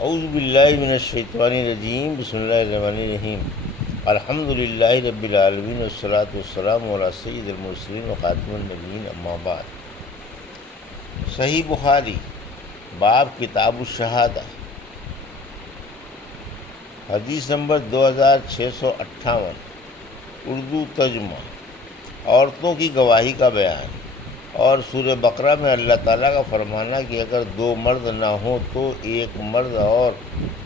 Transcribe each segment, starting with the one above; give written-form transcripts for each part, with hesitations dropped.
اعوذ باللہ من الشیطان الرجیم، بسم اللہ الرحمن الرحیم۔ الحمد للہ رب العالمین والصلاة والسلام علی سید المرسلین وخاتم النبیین، اما بعد۔ صحیح بخاری باب کتاب الشہادہ، حدیث نمبر 2658، اردو ترجمہ۔ عورتوں کی گواہی کا بیان۔ اور سورہ بقرہ میں اللہ تعالیٰ کا فرمانا کہ اگر دو مرد نہ ہوں تو ایک مرد اور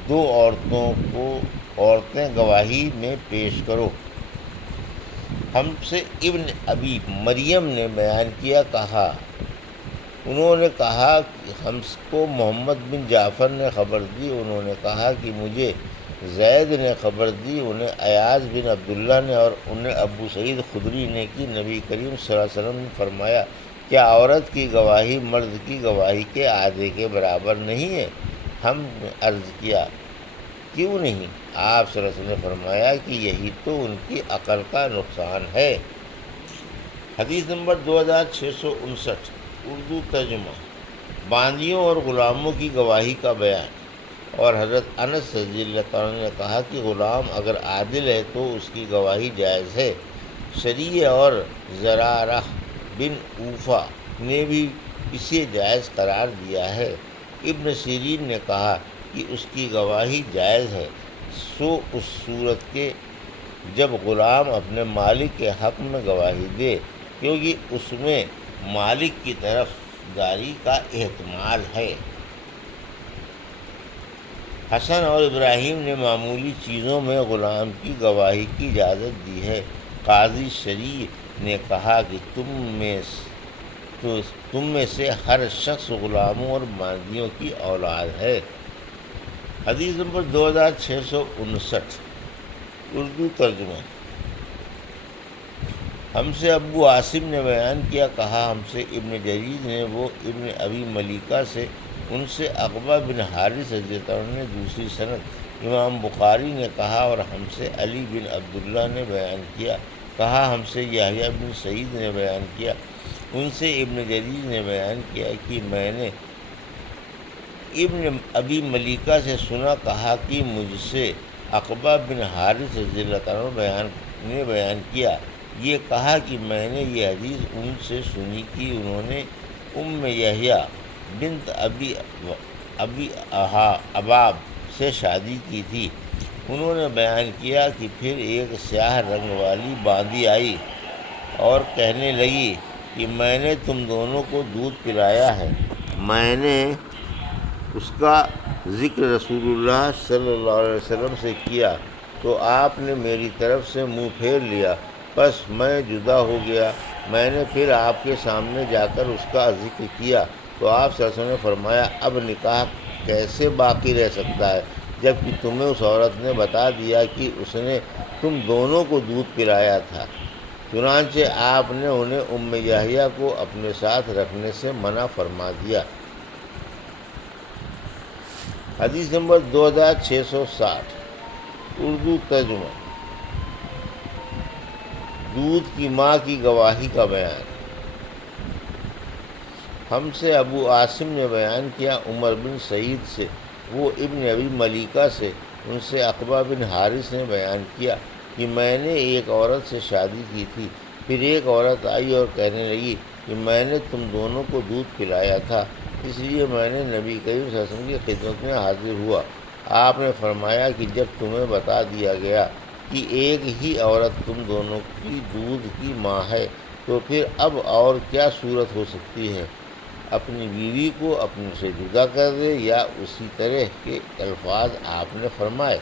دو عورتوں کو عورتیں گواہی میں پیش کرو۔ ہم سے ابن ابی مریم نے بیان کیا، انہوں نے کہا کہ ہم کو محمد بن جعفر نے خبر دی، انہوں نے کہا کہ مجھے زید نے خبر دی، انہیں ایاز بن عبداللہ نے اور انہیں ابو سعید خدری نے کہ نبی کریم صلی اللہ علیہ وسلم نے فرمایا، کیا عورت کی گواہی مرد کی گواہی کے آدھے کے برابر نہیں ہے؟ ہم نے عرض کیا کیوں نہیں؟ آپ صلی اللہ علیہ وسلم نے فرمایا کہ یہی تو ان کی عقل کا نقصان ہے۔ حدیث نمبر 2659، اردو ترجمہ۔ باندیوں اور غلاموں کی گواہی کا بیان۔ اور حضرت انس رضی اللہ عنہ نے کہا کہ غلام اگر عادل ہے تو اس کی گواہی جائز ہے۔ شریع اور زرارہ بن اوفا نے بھی اسے جائز قرار دیا ہے۔ ابن سیرین نے کہا کہ اس کی گواہی جائز ہے، سو اس صورت کے جب غلام اپنے مالک کے حق میں گواہی دے، کیونکہ اس میں مالک کی طرف داری کا احتمال ہے۔ حسن اور ابراہیم نے معمولی چیزوں میں غلام کی گواہی کی اجازت دی ہے۔ قاضی شریع نے کہا کہ تم میں سے ہر شخص غلاموں اور باندیوں کی اولاد ہے۔ حدیث نمبر 2659، اردو ترجمہ۔ ہم سے ابو عاصم نے بیان کیا، کہا ہم سے ابن جریج نے، وہ ابن ابی ملیکہ سے، ان سے عقبہ بن حارث رضی اللہ عنہ نے دوسری سند۔ امام بخاری نے کہا اور ہم سے علی بن عبداللہ نے بیان کیا، کہا ہم سے یحییٰ بن سعید نے بیان کیا، ان سے ابن جریج نے بیان کیا کہ میں نے ابن ابی ملیکہ سے سنا، کہا کہ مجھ سے عقبہ بن حارث رضی اللہ عنہ نے بیان کیا، یہ کہا کہ میں نے یہ حدیث ان سے سنی کہ انہوں نے یحییٰ بنت ابی عباب سے شادی کی تھی۔ انہوں نے بیان کیا کہ پھر ایک سیاہ رنگ والی باندی آئی اور کہنے لگی کہ میں نے تم دونوں کو دودھ پلایا ہے۔ میں نے اس کا ذکر رسول اللہ صلی اللہ علیہ وسلم سے کیا تو آپ نے میری طرف سے منہ پھیر لیا، بس میں جدا ہو گیا۔ میں نے پھر آپ کے سامنے جا کر اس کا ذکر کیا تو آپ صلی اللہ علیہ وسلم نے فرمایا، اب نکاح کیسے باقی رہ سکتا ہے جبکہ تمہیں اس عورت نے بتا دیا کہ اس نے تم دونوں کو دودھ پلایا تھا؟ چنانچہ آپ نے انہیں یحییٰ کو اپنے ساتھ رکھنے سے منع فرما دیا۔ حدیث نمبر 2660، اردو ترجمہ۔ دودھ کی ماں کی گواہی کا بیان۔ ہم سے ابو عاصم نے بیان کیا عمر بن سعید سے، وہ ابن ابی ملیکہ سے، ان سے عقبہ بن حارث نے بیان کیا کہ میں نے ایک عورت سے شادی کی تھی، پھر ایک عورت آئی اور کہنے لگی کہ میں نے تم دونوں کو دودھ پلایا تھا، اس لیے میں نے نبی کریم صلی اللہ علیہ وسلم کی خدمت میں حاضر ہوا۔ آپ نے فرمایا کہ جب تمہیں بتا دیا گیا کہ ایک ہی عورت تم دونوں کی دودھ کی ماں ہے تو پھر اب اور کیا صورت ہو سکتی ہے؟ اپنی بیوی کو اپنے سے جدا کر دے، یا اسی طرح کے الفاظ آپ نے فرمائے۔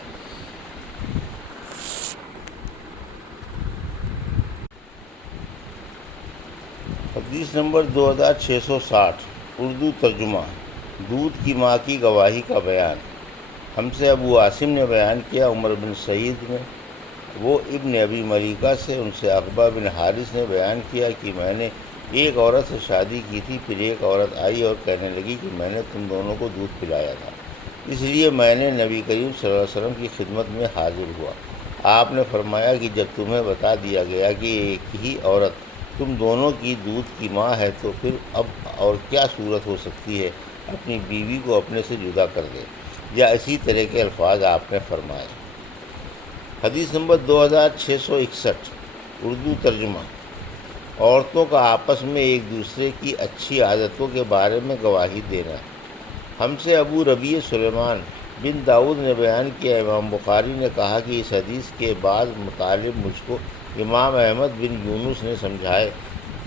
حدیث نمبر 2660، اردو ترجمہ۔ دودھ کی ماں کی گواہی کا بیان۔ ہم سے ابو عاصم نے بیان کیا عمر بن سعید نے، وہ ابن ابی ملیکہ سے، ان سے عقبہ بن حارث نے بیان کیا کہ میں نے ایک عورت سے شادی کی تھی، پھر ایک عورت آئی اور کہنے لگی کہ میں نے تم دونوں کو دودھ پلایا تھا، اس لیے میں نے نبی کریم صلی اللہ علیہ وسلم کی خدمت میں حاضر ہوا۔ آپ نے فرمایا کہ جب تمہیں بتا دیا گیا کہ ایک ہی عورت تم دونوں کی دودھ کی ماں ہے تو پھر اب اور کیا صورت ہو سکتی ہے؟ اپنی بیوی کو اپنے سے جدا کر دے۔ یا اسی طرح کے الفاظ آپ نے فرمائے۔ حدیث نمبر 2661 اردو ترجمہ۔ عورتوں کا آپس میں ایک دوسرے کی اچھی عادتوں کے بارے میں گواہی دینا۔ ہم سے ابو ربیع سلیمان بن داؤد نے بیان کیا، امام بخاری نے کہا کہ اس حدیث کے بعد مطالب مجھ کو امام احمد بن یونس نے سمجھائے۔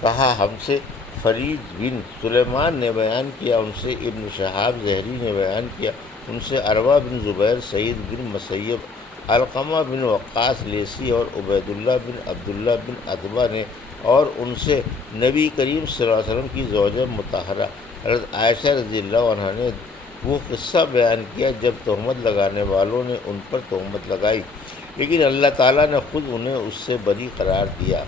کہا ہم سے فرید بن سلیمان نے بیان کیا، ان سے ابن شہاب زہری نے بیان کیا، ان سے عروہ بن زبیر، سعید بن مسیب، علقمہ بن وقاص لیثی اور عبید اللہ بن عبداللہ بن عتبہ نے، اور ان سے نبی کریم صلی اللہ علیہ وسلم کی زوجہ مطہرہ حضرت عائشہ رضی اللہ عنہا نے وہ قصہ بیان کیا جب تہمت لگانے والوں نے ان پر تہمت لگائی، لیکن اللہ تعالیٰ نے خود انہیں اس سے بری قرار دیا۔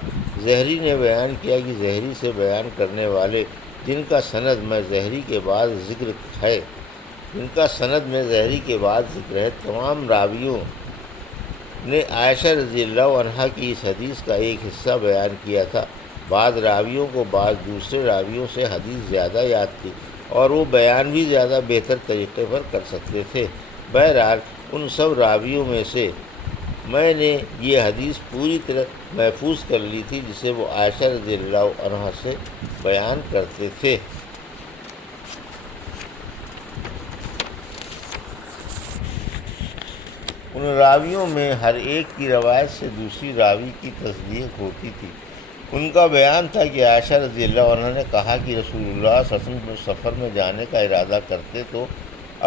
زہری نے بیان کیا کہ زہری سے بیان کرنے والے جن کا سند میں زہری کے بعد ذکر ہے، تمام راویوں نے عائشہ رضی اللہ عنہا کی اس حدیث کا ایک حصہ بیان کیا تھا۔ بعض راویوں کو بعض دوسرے راویوں سے حدیث زیادہ یاد تھی اور وہ بیان بھی زیادہ بہتر طریقے پر کر سکتے تھے۔ بہرحال ان سب راویوں میں سے میں نے یہ حدیث پوری طرح محفوظ کر لی تھی جسے وہ عائشہ رضی اللہ عنہا سے بیان کرتے تھے۔ ان راویوں میں ہر ایک کی روایت سے دوسری راوی کی تصدیق ہوتی تھی۔ ان کا بیان تھا کہ عائشہ رضی اللہ عنہا نے کہا کہ رسول اللہ صلی اللہ علیہ وسلم سفر میں جانے کا ارادہ کرتے تو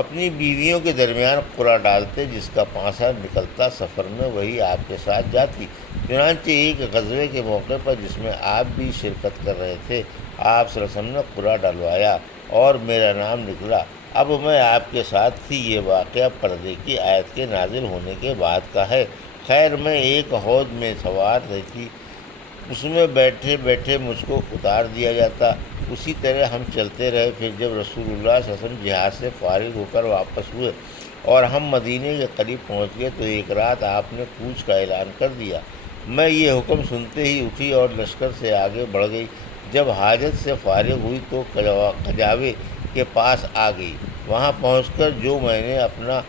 اپنی بیویوں کے درمیان قرعہ ڈالتے، جس کا پانسا نکلتا سفر میں وہی آپ کے ساتھ جاتی۔ چنانچہ ایک غزوے کے موقع پر جس میں آپ بھی شرکت کر رہے تھے، آپ صلی اللہ علیہ وسلم نے قرعہ ڈلوایا اور میرا نام نکلا۔ اب میں آپ کے ساتھ تھی۔ یہ واقعہ پردے کی آیت کے نازل ہونے کے بعد کا ہے۔ خیر، میں ایک حوض میں سوار رہی تھی، اس میں بیٹھے بیٹھے مجھ کو اتار دیا جاتا، اسی طرح ہم چلتے رہے۔ پھر جب رسول اللہ صلی اللہ علیہ وسلم جہاد سے فارغ ہو کر واپس ہوئے اور ہم مدینے کے قریب پہنچ گئے تو ایک رات آپ نے کوچ کا اعلان کر دیا۔ میں یہ حکم سنتے ہی اٹھی اور لشکر سے آگے بڑھ گئی۔ جب حاجت سے فارغ ہوئی تو کجاوے کے پاس آ گئی۔ وہاں پہنچ کر جو میں نے اپنا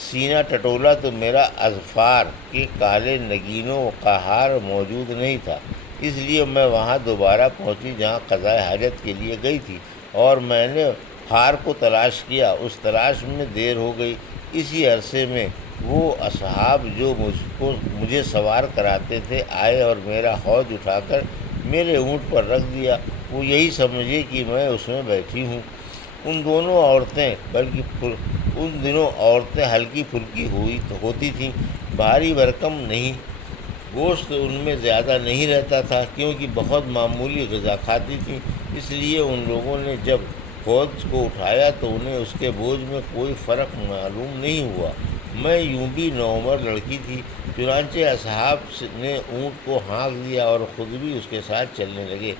سینہ ٹٹولا تو میرا اظفار کے کالے نگینوں کا ہار موجود نہیں تھا، اس لیے میں وہاں دوبارہ پہنچی جہاں قضائے حاجت کے لیے گئی تھی، اور میں نے ہار کو تلاش کیا۔ اس تلاش میں دیر ہو گئی۔ اسی عرصے میں وہ اصحاب جو مجھے سوار کراتے تھے آئے اور میرا حوض اٹھا کر میرے اونٹ پر رکھ دیا۔ وہ یہی سمجھے کہ میں اس میں بیٹھی ہوں۔ ان دنوں عورتیں ہلکی پھلکی ہوتی تھیں، بھاری بھرکم نہیں۔ گوشت ان میں زیادہ نہیں رہتا تھا کیونکہ بہت معمولی غذا کھاتی تھیں، اس لیے ان لوگوں نے جب حوض کو اٹھایا تو انہیں اس کے بوجھ میں کوئی فرق معلوم نہیں ہوا۔ میں یوں بھی نوعمر لڑکی تھی، چنانچہ اصحاب نے اونٹ کو ہانک دیا اور خود بھی اس کے ساتھ چلنے لگے۔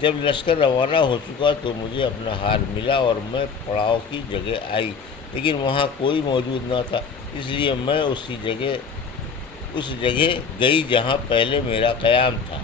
جب لشکر روانہ ہو چکا تو مجھے اپنا ہار ملا اور میں پڑاؤ کی جگہ آئی، لیکن وہاں کوئی موجود نہ تھا، اس لیے میں اس جگہ گئی جہاں پہلے میرا قیام تھا۔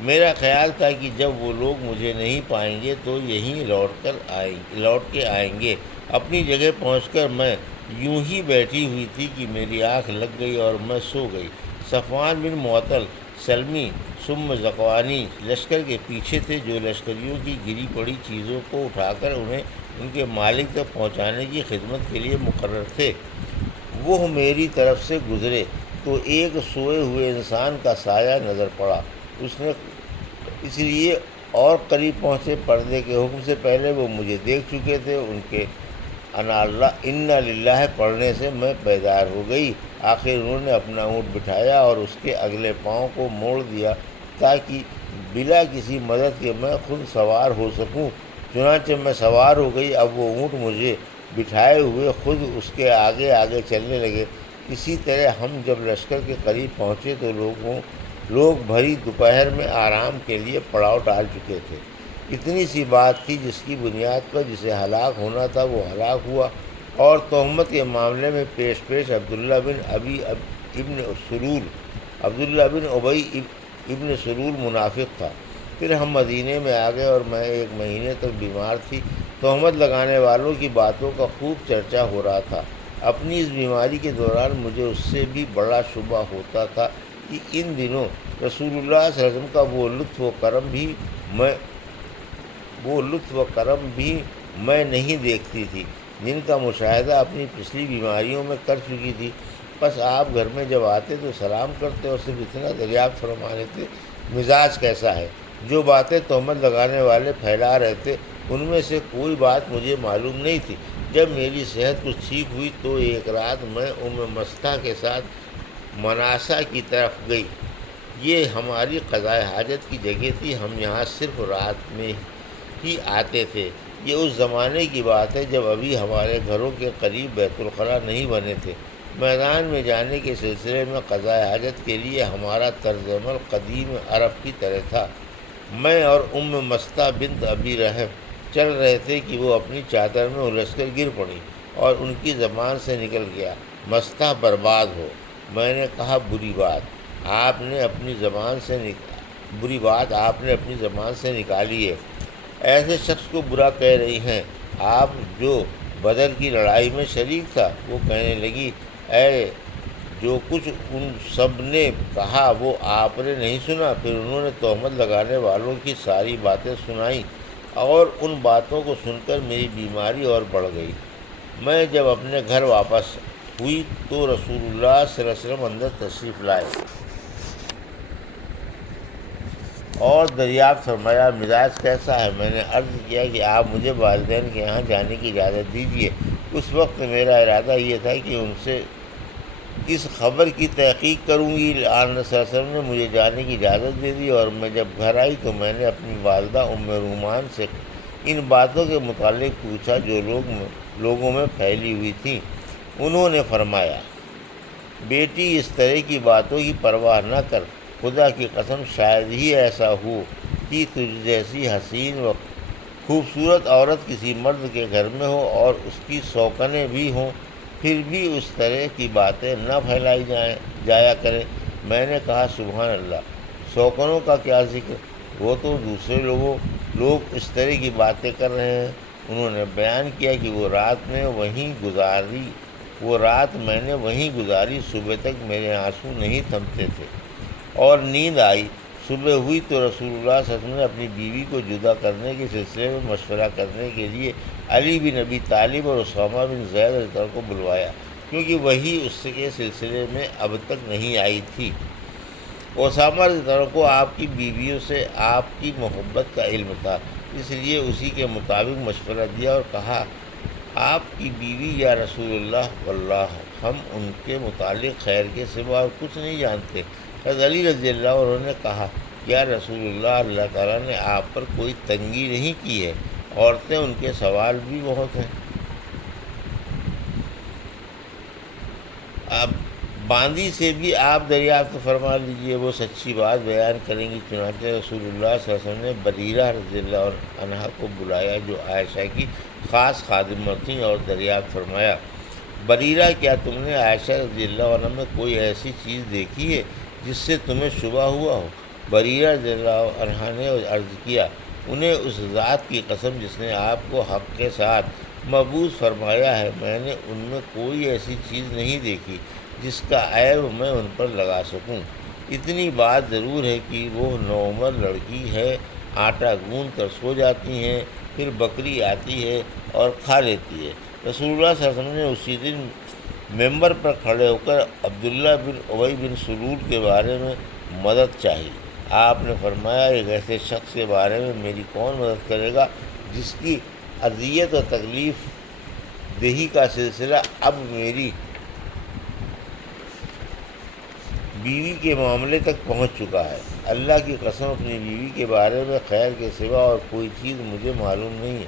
میرا خیال تھا کہ جب وہ لوگ مجھے نہیں پائیں گے تو یہیں لوٹ کے آئیں گے۔ اپنی جگہ پہنچ کر میں یوں ہی بیٹھی ہوئی تھی کہ میری آنکھ لگ گئی اور میں سو گئی۔ صفوان بن معطل سلمی ثم ذکوانی لشکر کے پیچھے تھے، جو لشکریوں کی گری پڑی چیزوں کو اٹھا کر انہیں ان کے مالک تک پہنچانے کی خدمت کے لیے مقرر تھے۔ وہ میری طرف سے گزرے تو ایک سوئے ہوئے انسان کا سایہ نظر پڑا، اس لیے اور قریب پہنچے۔ پردے کے حکم سے پہلے وہ مجھے دیکھ چکے تھے۔ ان کے انا للہ پڑھنے سے میں بیدار ہو گئی۔ آخر انہوں نے اپنا اونٹ بٹھایا اور اس کے اگلے پاؤں کو موڑ دیا تاکہ بلا کسی مدد کے میں خود سوار ہو سکوں۔ چنانچہ میں سوار ہو گئی۔ اب وہ اونٹ مجھے بٹھائے ہوئے خود اس کے آگے آگے چلنے لگے۔ اسی طرح ہم جب لشکر کے قریب پہنچے تو لوگ بھری دوپہر میں آرام کے لیے پڑاؤ ڈال چکے تھے۔ اتنی سی بات تھی جس کی بنیاد پر جسے ہلاک ہونا تھا وہ ہلاک ہوا، اور تہمت کے معاملے میں پیش عبداللہ بن ابی ابن سلول منافق تھا۔ پھر ہم مدینے میں آ گئے اور میں 1 مہینے تک بیمار تھی۔ تہمت لگانے والوں کی باتوں کا خوب چرچا ہو رہا تھا۔ اپنی اس بیماری کے دوران مجھے اس سے بھی بڑا شبہ ہوتا تھا کہ ان دنوں رسول اللہ صلی اللہ علیہ وسلم کا وہ لطف و کرم بھی میں نہیں دیکھتی تھی جن کا مشاہدہ اپنی پچھلی بیماریوں میں کر چکی تھی۔ بس آپ گھر میں جب آتے تو سلام کرتے اور صرف اتنا دریافت فرما لیتے مزاج کیسا ہے۔ جو باتیں تہمت لگانے والے پھیلا رہے تھے ان میں سے کوئی بات مجھے معلوم نہیں تھی۔ جب میری صحت کچھ ٹھیک ہوئی تو ایک رات میں مستہ کے ساتھ مناسا کی طرف گئی۔ یہ ہماری قضاء حاجت کی جگہ تھی، ہم یہاں صرف رات میں ہی آتے تھے۔ یہ اس زمانے کی بات ہے جب ابھی ہمارے گھروں کے قریب بیت الخلاء نہیں بنے تھے۔ میدان میں جانے کے سلسلے میں قضاء حاجت کے لیے ہمارا طرز عمل قدیم عرب کی طرح تھا۔ میں اور مستہ بنت ابی رحم چل رہے تھے کہ وہ اپنی چادر میں الجھ کر گر پڑی اور ان کی زبان سے نکل گیا، مستہ برباد ہو۔ میں نے کہا بری بات آپ نے اپنی زبان سے نکالی ہے، ایسے شخص کو برا کہہ رہی ہیں آپ جو بدر کی لڑائی میں شریک تھا۔ وہ کہنے لگی، اے جو کچھ ان سب نے کہا وہ آپ نے نہیں سنا؟ پھر انہوں نے تہمت لگانے والوں کی ساری باتیں سنائیں اور ان باتوں کو سن کر میری بیماری اور بڑھ گئی۔ میں جب اپنے گھر واپس ہوئی تو رسول اللہ صلی اللہ علیہ وسلم اندر تشریف لائے اور دریافت فرمایا مزاج کیسا ہے؟ میں نے عرض کیا کہ آپ مجھے والدین کے یہاں جانے کی اجازت دیجیے۔ اس وقت میرا ارادہ یہ تھا کہ ان سے اس خبر کی تحقیق کروں گی۔ آن صلی اللہ علیہ وسلم نے مجھے جانے کی اجازت دے دی اور میں جب گھر آئی تو میں نے اپنی والدہ رومان سے ان باتوں کے متعلق پوچھا جو لوگوں میں پھیلی ہوئی تھیں۔ انہوں نے فرمایا، بیٹی اس طرح کی باتوں کی پرواہ نہ کر، خدا کی قسم شاید ہی ایسا ہو کہ تجھ جیسی حسین و خوبصورت عورت کسی مرد کے گھر میں ہو اور اس کی سوکنیں بھی ہوں، پھر بھی اس طرح کی باتیں نہ پھیلائی جایا کریں۔ میں نے کہا سبحان اللہ، سوکنوں کا کیا ذکر، وہ تو دوسرے لوگ اس طرح کی باتیں کر رہے ہیں۔ انہوں نے بیان کیا کہ وہ رات میں نے وہیں گزاری، صبح تک میرے آنسو نہیں تھمتے تھے اور نیند آئی۔ صبح ہوئی تو رسول اللہ صلی اللہ علیہ وسلم نے اپنی بیوی کو جدا کرنے کے سلسلے میں مشورہ کرنے کے لیے علی بن ابی طالب اور اسامہ بن زید رضی اللہ عنہ کو بلوایا، کیونکہ وہی اس کے سلسلے میں اب تک نہیں آئی تھی۔ اسامہ رضی اللہ عنہ کو آپ کی بیویوں سے آپ کی محبت کا علم تھا، اس لیے اسی کے مطابق مشورہ دیا اور کہا، آپ کی بیوی یا رسول اللہ، واللہ ہم ان کے متعلق خیر کے سوا اور کچھ نہیں جانتے۔ حضرت علی رضی اللہ عنہ نے کہا، یا رسول اللہ، اللہ تعالیٰ نے آپ پر کوئی تنگی نہیں کی ہے، عورتیں ان کے سوال بھی بہت ہیں۔ اب باندی سے بھی آپ دریافت فرما لیجئے، وہ سچی بات بیان کریں گی۔ چنانچہ رسول اللہ صلی اللہ علیہ وسلم نے بریرہ رضی اللہ عنہا کو بلایا جو عائشہ کی خاص خادمہ تھیں اور دریافت فرمایا، بریرہ، کیا تم نے عائشہ رضی اللہ عنہ میں کوئی ایسی چیز دیکھی ہے جس سے تمہیں شبہ ہوا ہو؟ بریرہ رضی اللہ عنہا نے عرض کیا، انہیں اس ذات کی قسم جس نے آپ کو حق کے ساتھ مبعوث فرمایا ہے، میں نے ان میں کوئی ایسی چیز نہیں دیکھی جس کا عیب میں ان پر لگا سکوں۔ اتنی بات ضرور ہے کہ وہ نوعمر لڑکی ہے، آٹا گوندھ کر سو جاتی ہیں، پھر بکری آتی ہے اور کھا لیتی ہے۔ رسول اللہ صلی اللہ علیہ وسلم نے اسی دن ممبر پر کھڑے ہو کر عبداللہ بن ابی بن سلول کے بارے میں مدد چاہی۔ آپ نے فرمایا، ایک ایسے شخص کے بارے میں میری کون مدد کرے گا جس کی اذیت و تکلیف دہی کا سلسلہ اب میری بیوی کے معاملے تک پہنچ چکا ہے۔ اللہ کی قسم اپنی بیوی کے بارے میں خیر کے سوا اور کوئی چیز مجھے معلوم نہیں ہے۔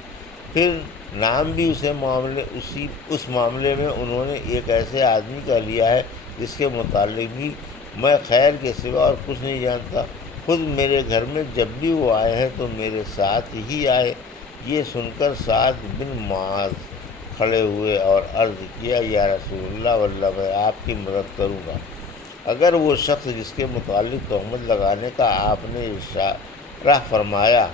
پھر نام بھی اس معاملے میں انہوں نے ایک ایسے آدمی کا لیا ہے جس کے متعلق بھی میں خیر کے سوا اور کچھ نہیں جانتا۔ خود میرے گھر میں جب بھی وہ آئے ہیں تو میرے ساتھ ہی آئے۔ یہ سن کر سعد بن معاذ کھڑے ہوئے اور عرض کیا، یا رسول اللہ، واللہ میں آپ کی مدد کروں گا اگر وہ شخص جس کے متعلق تہمت لگانے کا آپ نے اشارہ فرمایا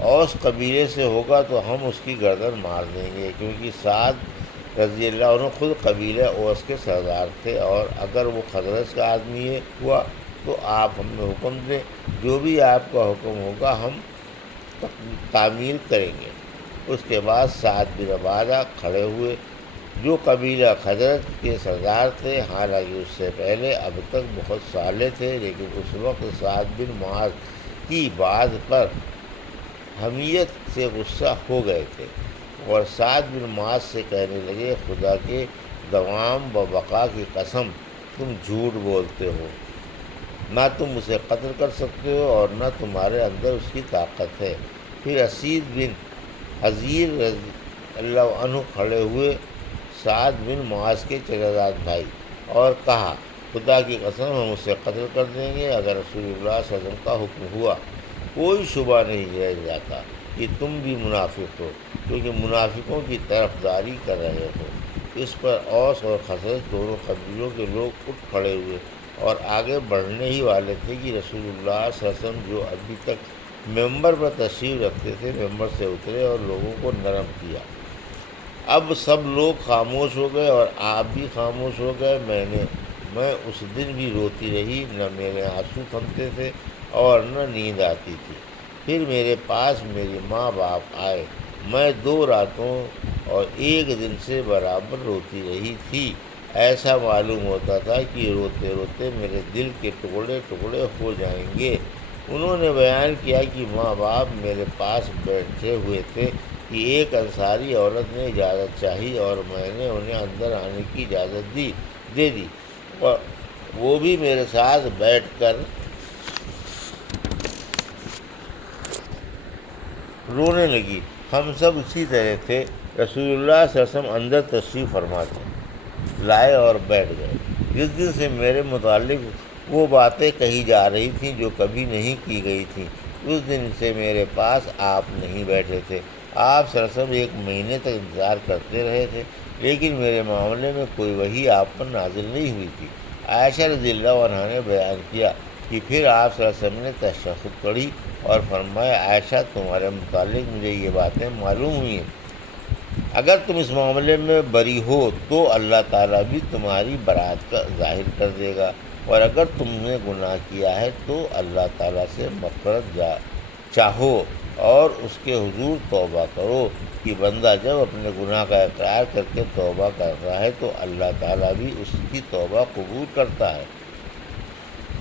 اوس قبیلے سے ہوگا تو ہم اس کی گردن مار دیں گے، کیونکہ سعد رضی اللہ عنہ خود قبیلہ اوس کے سردار تھے، اور اگر وہ خزرج کا آدمی ہوا تو آپ ہمیں حکم دیں، جو بھی آپ کا حکم ہوگا ہم تعمیل کریں گے۔ اس کے بعد سعد بن عبادہ کھڑے ہوئے، جو قبیلہ خزرج کے سردار تھے، حالانکہ اس سے پہلے اب تک بہت صالح تھے، لیکن اس وقت سعد بن معاذ کی بات پر حمیت سے غصہ ہو گئے تھے، اور سعد بن معاذ سے کہنے لگے، خدا کے دوام و بقا کی قسم، تم جھوٹ بولتے ہو، نہ تم اسے قتل کر سکتے ہو اور نہ تمہارے اندر اس کی طاقت ہے۔ پھر اسید بن حضیر رضی اللہ عنہ کھڑے ہوئے، سعد بن معاذ کے چچزاد بھائی، اور کہا، خدا کی قسم ہم اسے قتل کر دیں گے اگر رسول اللہ صلی اللہ علیہ وسلم کا حکم ہوا۔ کوئی شبہ نہیں رہ جاتا کہ تم بھی منافق ہو، کیونکہ منافقوں کی طرفداری کر رہے ہو۔ اس پر اوس اور خزرج دونوں قبیلوں کے لوگ اٹھ کھڑے ہوئے اور آگے بڑھنے ہی والے تھے کہ رسول اللہ صلی اللہ علیہ وسلم، جو ابھی تک ممبر پر تشریف رکھتے تھے، ممبر سے اترے اور لوگوں کو نرم کیا۔ اب سب لوگ خاموش ہو گئے اور آپ بھی خاموش ہو گئے۔ میں اس دن بھی روتی رہی، نہ میرے آنسو تھمتے تھے اور نہ نیند آتی تھی۔ پھر میرے پاس میری ماں باپ آئے، میں 2 راتوں اور 1 دن سے برابر روتی رہی تھی۔ ایسا معلوم ہوتا تھا کہ روتے روتے میرے دل کے ٹکڑے ٹکڑے ہو جائیں گے۔ انہوں نے بیان کیا کہ ماں باپ میرے پاس بیٹھے ہوئے تھے کہ ایک انصاری عورت نے اجازت چاہی اور میں نے انہیں اندر آنے کی اجازت دے دی، اور وہ بھی میرے ساتھ بیٹھ کر رونے لگی۔ ہم سب اسی طرح تھے۔ رسول اللہ صلی اللہ علیہ وسلم اندر تشریف فرما لائے اور بیٹھ گئے۔ جس دن سے میرے متعلق وہ باتیں کہی جا رہی تھیں جو کبھی نہیں کی گئی تھیں، اس دن سے میرے پاس آپ نہیں بیٹھے تھے۔ آپ صلی اللہ علیہ وسلم 1 مہینے تک انتظار کرتے رہے تھے، لیکن میرے معاملے میں کوئی وحی آپ پر نازل نہیں ہوئی تھی۔ عائشہ رضی اللہ عنہا نے بیان کیا کہ پھر آپ صلی اللہ علیہ وسلم نے تشہد پڑھی اور فرمایا، عائشہ تمہارے متعلق مجھے یہ باتیں معلوم ہوئی ہیں، اگر تم اس معاملے میں بری ہو تو اللہ تعالیٰ بھی تمہاری برات کا ظاہر کر دے گا، اور اگر تم نے گناہ کیا ہے تو اللہ تعالیٰ سے مغفرت چاہو اور اس کے حضور توبہ کرو، کہ بندہ جب اپنے گناہ کا اقرار کر کے توبہ کرتا ہے تو اللہ تعالیٰ بھی اس کی توبہ قبول کرتا ہے۔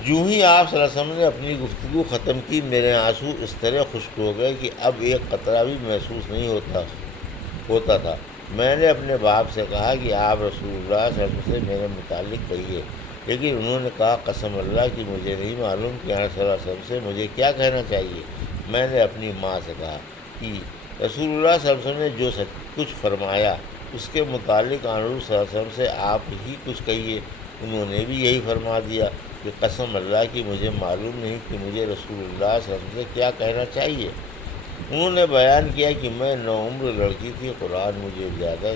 جو ہی آپ صلی اللہ علیہ وسلم نے اپنی گفتگو ختم کی، میرے آنسو اس طرح خشک ہو گئے کہ اب ایک قطرہ بھی محسوس نہیں ہوتا تھا۔ میں نے اپنے باپ سے کہا کہ آپ رسول اللہ صلی اللہ علیہ وسلم سے میرے متعلق کہیے، لیکن انہوں نے کہا، قسم اللہ کی مجھے نہیں معلوم کہ آپ صلی اللہ علیہ وسلم سے مجھے کیا کہنا چاہیے۔ میں نے اپنی ماں سے کہا کہ رسول اللہ صلی اللہ علیہ وسلم نے جو کچھ فرمایا اس کے متعلق حضور صلی اللہ علیہ وسلم سے آپ ہی کچھ کہیے۔ انہوں نے بھی یہی فرما دیا کہ قسم اللہ کی مجھے معلوم نہیں کہ مجھے رسول اللہ صلی اللہ علیہ وسلم سے کیا کہنا چاہیے۔ انہوں نے بیان کیا کہ میں نوعمر لڑکی تھی، قرآن مجھے زیادہ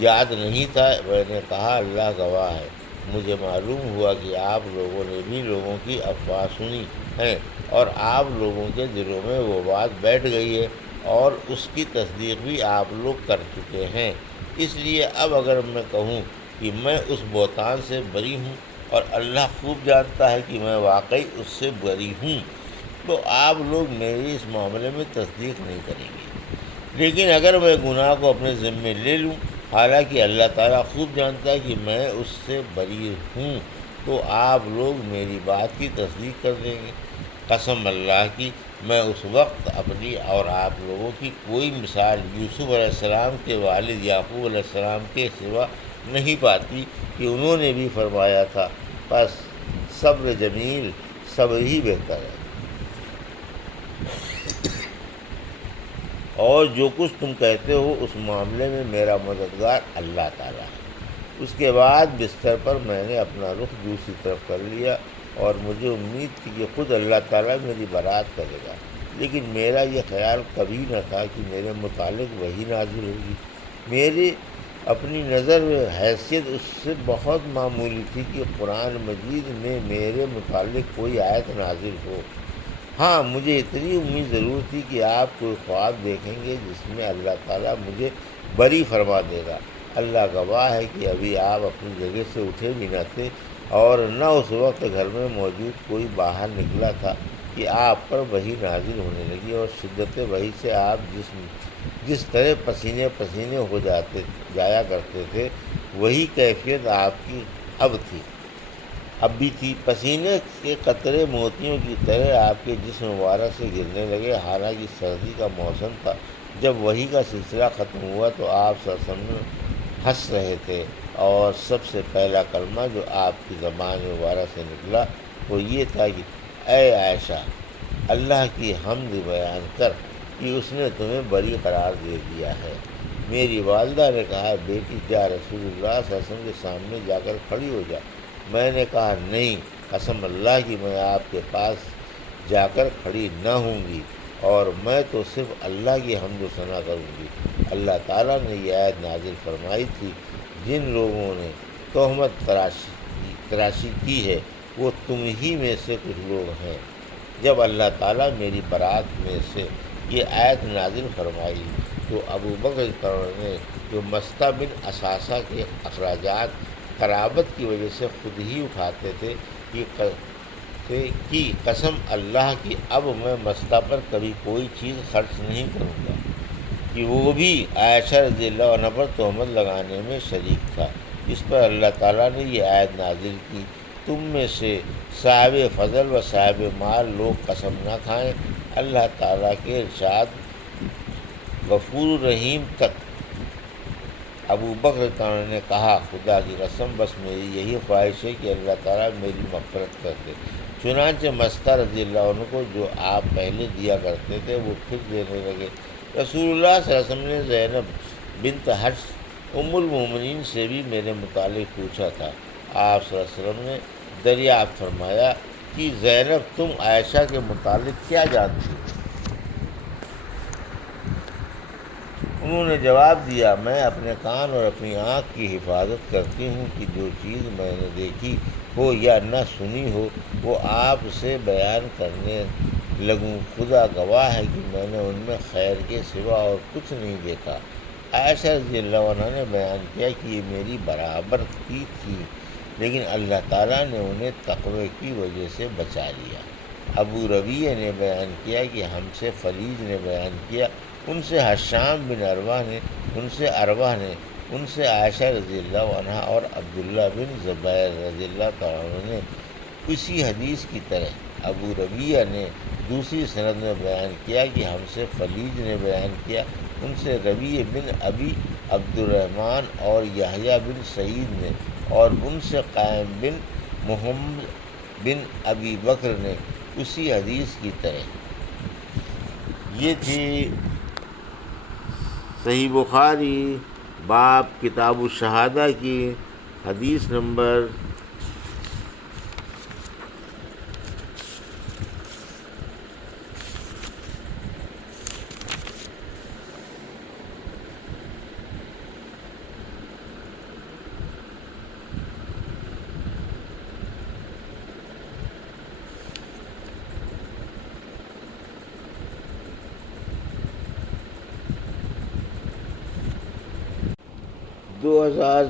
یاد نہیں تھا۔ میں نے کہا، اللہ گواہ ہے، مجھے معلوم ہوا کہ آپ لوگوں نے بھی لوگوں کی افواہ سنی ہیں اور آپ لوگوں کے دلوں میں وہ بات بیٹھ گئی ہے، اور اس کی تصدیق بھی آپ لوگ کر چکے ہیں۔ اس لیے اب اگر میں کہوں کہ میں اس بہتان سے بری ہوں، اور اللہ خوب جانتا ہے کہ میں واقعی اس سے بری ہوں، تو آپ لوگ میری اس معاملے میں تصدیق نہیں کریں گے۔ لیکن اگر میں گناہ کو اپنے ذمے لے لوں، حالانکہ اللہ تعالیٰ خوب جانتا ہے کہ میں اس سے بری ہوں، تو آپ لوگ میری بات کی تصدیق کر دیں گے۔ قسم اللہ کی، میں اس وقت اپنی اور آپ لوگوں کی کوئی مثال یوسف علیہ السلام کے والد یعقوب علیہ السلام کے سوا نہیں پاتی کہ انہوں نے بھی فرمایا تھا، بس صبر جمیل، صبر ہی بہتر ہے، اور جو کچھ تم کہتے ہو اس معاملے میں میرا مددگار اللہ تعالیٰ ہے۔ اس کے بعد بستر پر میں نے اپنا رخ دوسری طرف کر لیا، اور مجھے امید تھی کہ خود اللہ تعالیٰ میری برات کرے گا، لیکن میرا یہ خیال کبھی نہ تھا کہ میرے متعلق وحی نازل ہوگی۔ میری اپنی نظر میں حیثیت اس سے بہت معمولی تھی کہ قرآن مجید میں میرے متعلق کوئی آیت نازل ہو۔ ہاں مجھے اتنی امید ضرور تھی کہ آپ کوئی خواب دیکھیں گے جس میں اللہ تعالیٰ مجھے بری فرما دے گا۔ اللہ گواہ ہے کہ ابھی آپ اپنی جگہ سے اٹھے بھی نہ تھے اور نہ اس وقت گھر میں موجود کوئی باہر نکلا تھا کہ آپ پر وحی نازل ہونے لگی، اور شدت وحی سے آپ جس طرح پسینے پسینے ہو جایا کرتے تھے، وہی کیفیت آپ کی اب بھی تھی۔ پسینے کے قطرے موتیوں کی طرح آپ کے جسم مبارک سے گرنے لگے۔ حالانکہ سردی کا موسم تھا۔ جب وحی کا سلسلہ ختم ہوا تو آپ صلی اللہ علیہ وسلم ہنس رہے تھے، اور سب سے پہلا کلمہ جو آپ کی زبان مبارک سے نکلا وہ یہ تھا کہ اے عائشہ، اللہ کی حمد بیان کر کہ اس نے تمہیں بری قرار دے دیا ہے۔ میری والدہ نے کہا، بیٹی جا، رسول اللہ صلی اللہ علیہ وسلم کے سامنے جا کر کھڑی ہو جا۔ میں نے کہا، نہیں، قسم اللہ کی میں آپ کے پاس جا کر کھڑی نہ ہوں گی، اور میں تو صرف اللہ کی حمد و ثنا کروں گی۔ اللہ تعالیٰ نے یہ آیت نازل فرمائی تھی، جن لوگوں نے تہمت تراشی کی ہے وہ تم ہی میں سے کچھ لوگ ہیں۔ جب اللہ تعالیٰ میری برات میں سے یہ آیت نازل فرمائی تو ابو بکر نے، جو مستہ بن اثاثہ کے اخراجات قرابت کی وجہ سے خود ہی اٹھاتے تھے، کی قسم اللہ کی اب میں مستہ پر کبھی کوئی چیز خرچ نہیں کروں گا، کہ وہ بھی عائشہ رضی اللہ عنہ پر تہمت لگانے میں شریک تھا۔ اس پر اللہ تعالیٰ نے یہ آیت نازل کی، تم میں سے صاحب فضل و صاحب مال لوگ قسم نہ کھائیں۔ اللہ تعالیٰ کے ارشاد غفور رحیم تک ابو بکر نے کہا، خدا کی قسم بس میری یہی خواہش ہے کہ اللہ تعالیٰ میری مغفرت کر دے۔ چنانچہ مستہ رضی اللہ عنہ کو جو آپ پہلے دیا کرتے تھے وہ پھر دینے لگے۔ رسول اللہ صلی اللہ علیہ وسلم نے زینب بنت حجش ام المومنین سے بھی میرے متعلق پوچھا تھا۔ آپ صلی اللہ علیہ وسلم نے دریافت فرمایا کہ زینب، تم عائشہ کے متعلق کیا جانتی ہو؟ انہوں نے جواب دیا، میں اپنے کان اور اپنی آنکھ کی حفاظت کرتی ہوں کہ جو چیز میں نے دیکھی ہو یا نہ سنی ہو وہ آپ سے بیان کرنے لگوں۔ خدا گواہ ہے کہ میں نے ان میں خیر کے سوا اور کچھ نہیں دیکھا۔ عائشہ رضی اللہ عنہ نے بیان کیا کہ یہ میری برابر کی تھی، لیکن اللہ تعالیٰ نے انہیں تقوی کی وجہ سے بچا لیا۔ ابو ربیعہ نے بیان کیا کہ ہم سے فلیج نے بیان کیا، ان سے حشام بن عروہ نے، ان سے عائشہ رضی اللہ عنہ اور عبداللہ بن زبیر رضی اللہ تعالیٰ عنہ نے اسی حدیث کی طرح۔ ابو ربیعہ نے دوسری سند میں بیان کیا کہ ہم سے فلیج نے بیان کیا، ان سے ربیع بن ابی عبد الرحمن اور یحییٰ بن سعید نے، اور ان سے قائم بن محمد بن ابی بکر نے اسی حدیث کی طرح۔ یہ تھی صحیح بخاری باب کتاب الشہادہ کی حدیث نمبر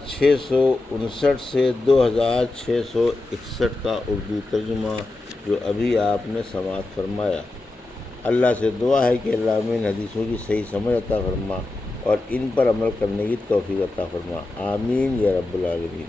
2659 سے 2661 کا اردو ترجمہ جو ابھی آپ نے سماعت فرمایا۔ اللہ سے دعا ہے کہ اللہ میں ان حدیثوں کی صحیح سمجھ عطا فرما اور ان پر عمل کرنے کی توفیق عطا فرما، آمین یا رب العالمین۔